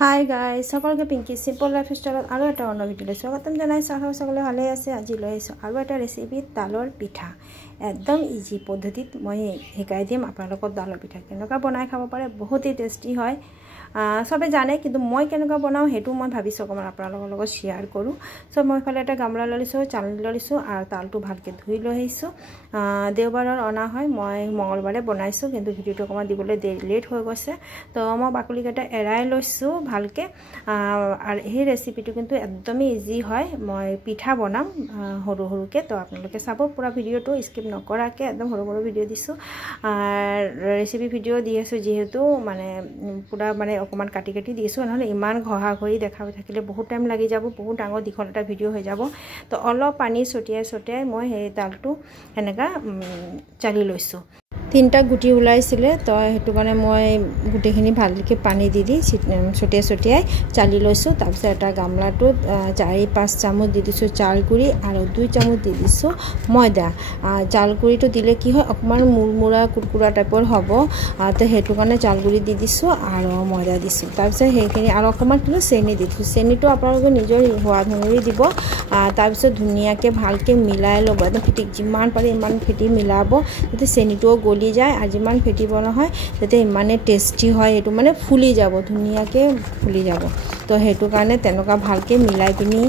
Hi guys সকলকে Pinki simple লাইফস্টাইলত আৰু এটা অন্য ভিডিঅ'লৈ স্বাগতম জনাইছো। সকলোৱে ভালে আছে। আজি লৈ আহিছো আৰু এটা ৰেচিপি তালৰ পিঠা। একদম ইজি পদ্ধতিত মই শিকাই দিম আপোনালোকক তালৰ পিঠা কেনেকৈ বনাই খাব পাৰে। বহুতেই টেষ্টি হয়। সবে জানে কিন্তু মই কেনেকৈ বনাও হেতু মই ভাবিছো অকমান আপোনালোকৰ লগত শেয়াৰ কৰো। সো মই ফালে এটা গামলা ললিছো, চালনি ললিছো আৰু তালটো ভালকে ধুই লৈ আহিছো। দেওবাৰৰ অনা হয়, মই মঙ্গলবাৰে বনাইছো কিন্তু ভিডিওটো অকমান দিবলৈ লেট হৈ গৈছে। তো মই বাকলি কেটা এৰাই লৈছো ভালকে। আৰ এই ৰেসিপিটো কিন্তু একদমই ইজি হয়। মই পিঠা বনাম হৰু হৰুকে, তো আপোনালোকে চাব পুৰা ভিডিওটো স্কিপ নকৰাকে একদম হৰু হৰু ভিডিও দিছো। আর রেসিপি ভিডিও দি আছো যেহেতু মানে পুরা মানে অকমান কাটি কাটি দিছো, নহলে ইমান ঘহা ঘহি দেখাব থাকিলে বহুত টাইম লাগি যাব, বহুত ডাঙৰ দীঘল এটা ভিডিও হৈ যাব। তো অলপ পানী ছটিয়াই ছটিয়াই মই এই তালটো এনেকা চালি লৈছো। তিনটা গুটি ওলাইছিলে, তো হেতু কাৰণে মই গুটিখিনি ভালকৈ পানী দি দি ছটিয়াই ছটিয়াই চালি লৈছোঁ। তাৰপিছত এটা গামলাটোত 4-5 চামুচ দি দিছোঁ চাউল গুড়ি আৰু 2 চামুচ দি দিছোঁ ময়দা। চাউল গুড়িটো দিলে কি হয় অকণমান মুৰমুৰা কুৰকুৰা টাইপৰ হ'ব, তো সেইটো কাৰণে চাউল গুড়ি দি দিছোঁ আৰু ময়দা দিছোঁ। তাৰপিছত সেইখিনি আৰু অকণমান চেনি দি দিছোঁ। চেনিটো আপোনালোকে নিজৰ সোৱাদ অনুসৰি দিব। তাৰপিছত ধুনীয়াকৈ ভালকৈ মিলাই ল'ব। একদম ফেটি যিমান পাৰে ইমান ফেটি মিলাব যাতে চেনিটোও গলি যায় আৰু যিমান ফেটিব নহয় যাতে ইমানে টেষ্টি হয়। এইটো মানে ফুলি যাব, ধুনীয়াকৈ ফুলি যাব। তো সেইটো কাৰণে তেনেকুৱা ভালকৈ মিলাই পিনি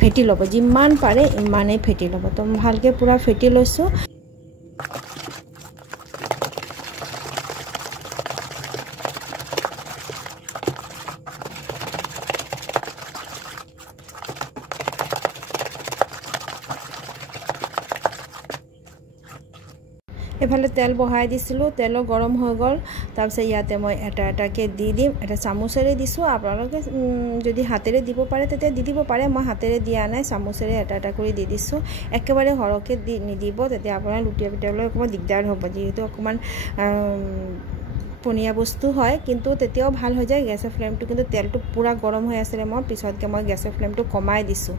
ফেটি ল'ব, যিমান পাৰে ইমানেই ফেটি ল'ব। তো ভালকৈ পুৰা ফেটি লৈছোঁ। এফালে তেল বহাই দিছিলোঁ, তেলো গৰম হৈ গ'ল। তাৰপিছত ইয়াতে মই এটা এটাকৈ দি দিম। এটা চামুচেৰে দিছোঁ, আপোনালোকে যদি হাতেৰে দিব পাৰে তেতিয়া দি দিব পাৰে। মই হাতেৰে দিয়া নাই, চামুচেৰে এটা এটা কৰি দি দিছোঁ। একেবাৰে সৰহকৈ নিদিব, তেতিয়া আপোনাৰ লুটিয়াই পিটিয়াবলৈ অকণমান দিগদাৰ হ'ব, যিহেতু অকণমান পনীয়া বস্তু হয়। কিন্তু তেতিয়াও ভাল হৈ যায়। গেছৰ ফ্লেমটো কিন্তু তেলটো পুৰা গৰম হৈ আছিলে, মই পিছতকৈ মই গেছৰ ফ্লেমটো কমাই দিছোঁ।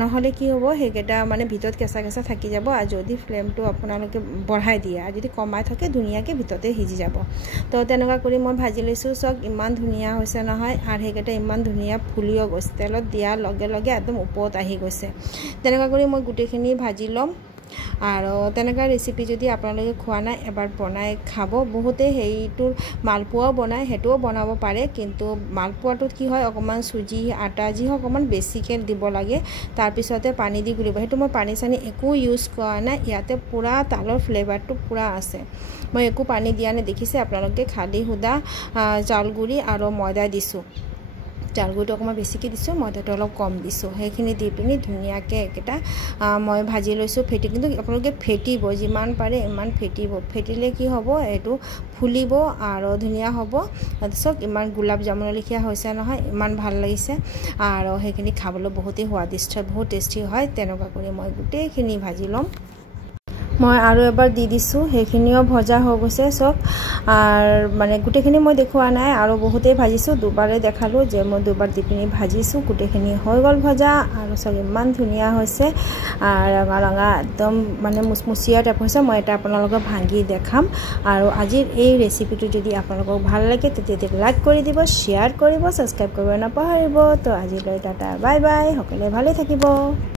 নহ'লে কি হ'ব সেইকেইটা মানে ভিতৰত কেঁচা কেঁচা থাকি যাব। আৰু যদি ফ্লেমটো আপোনালোকে বঢ়াই দিয়ে আৰু যদি কমাই থাকে ধুনীয়াকৈ ভিতৰতে সিজি যাব। তো তেনেকুৱা কৰি মই ভাজি লৈছোঁ। চক ইমান ধুনীয়া হৈছে নহয়, আৰু সেইকেইটা ইমান ধুনীয়া ফুলিও গৈছে। তেলত দিয়াৰ লগে লগে একদম ওপৰত আহি গৈছে। তেনেকুৱা কৰি মই গোটেইখিনি ভাজি ল'ম। আৰু তেনেকুৱা ৰেচিপি যদি আপোনালোকে খোৱা নাই এবাৰ বনাই খাব। বহুতে সেইটোৰ মালপোৱাও বনায়, সেইটোও বনাব পাৰে। কিন্তু মালপোৱাটোত কি হয় অকণমান চুজি আটা যি হওক অকণমান বেছিকৈ দিব লাগে, তাৰপিছতে পানী দি গুলিব। সেইটো মই পানী চানী একো ইউজ কৰা নাই, ইয়াতে পূৰা তালৰ ফ্লেভাৰটো পূৰা আছে। মই একো পানী দিয়া নাই, দেখিছে আপোনালোকে, খালি সুদা চাউল গুড়ি আৰু ময়দা দিছোঁ। চাউল গুড়িটো অকণমান বেছিকৈ দিছোঁ, ময়দাটো অলপ কম দিছোঁ। সেইখিনি দি পিনি ধুনীয়াকৈ একেটা মই ভাজি লৈছোঁ। কিন্তু আপোনালোকে ফেটিব, যিমান পাৰে ইমান ফেটিব। ফেটিলে কি হ'ব এইটো ফুলিব আৰু ধুনীয়া হ'ব। তাৰপিছত ইমান গোলাপ জামুনৰ লেখীয়া হৈছে নহয়, ইমান ভাল লাগিছে। আৰু সেইখিনি খাবলৈ বহুতেই সোৱাদিষ্ট, বহুত টেষ্টি হয়। তেনেকুৱা কৰি মই গোটেইখিনি ভাজি ল'ম। মই আৰু এবাৰ দি দিছোঁ, সেইখিনিও ভজা হৈ গৈছে চব। আৰু মানে গোটেইখিনি মই দেখুওৱা নাই, আৰু বহুতেই ভাজিছোঁ। দুবাৰে দেখালোঁ যে মই দুবাৰ দি পিনি ভাজিছোঁ। গোটেইখিনি হৈ গ'ল ভজা, আৰু চব ইমান ধুনীয়া হৈছে। ৰঙা ৰঙা একদম মানে মুচমুচীয়া টাইপ হৈছে। মই এটা আপোনালোকক ভাঙি দেখাম। আৰু আজিৰ এই ৰেচিপিটো যদি আপোনালোকক ভাল লাগে তেতিয়া লাইক কৰি দিব, শ্বেয়াৰ কৰিব, ছাবস্ক্ৰাইব কৰিব নাপাহৰিব। তো আজিলৈ টাটা বাই বাই, সকলোৱে ভালে থাকিব।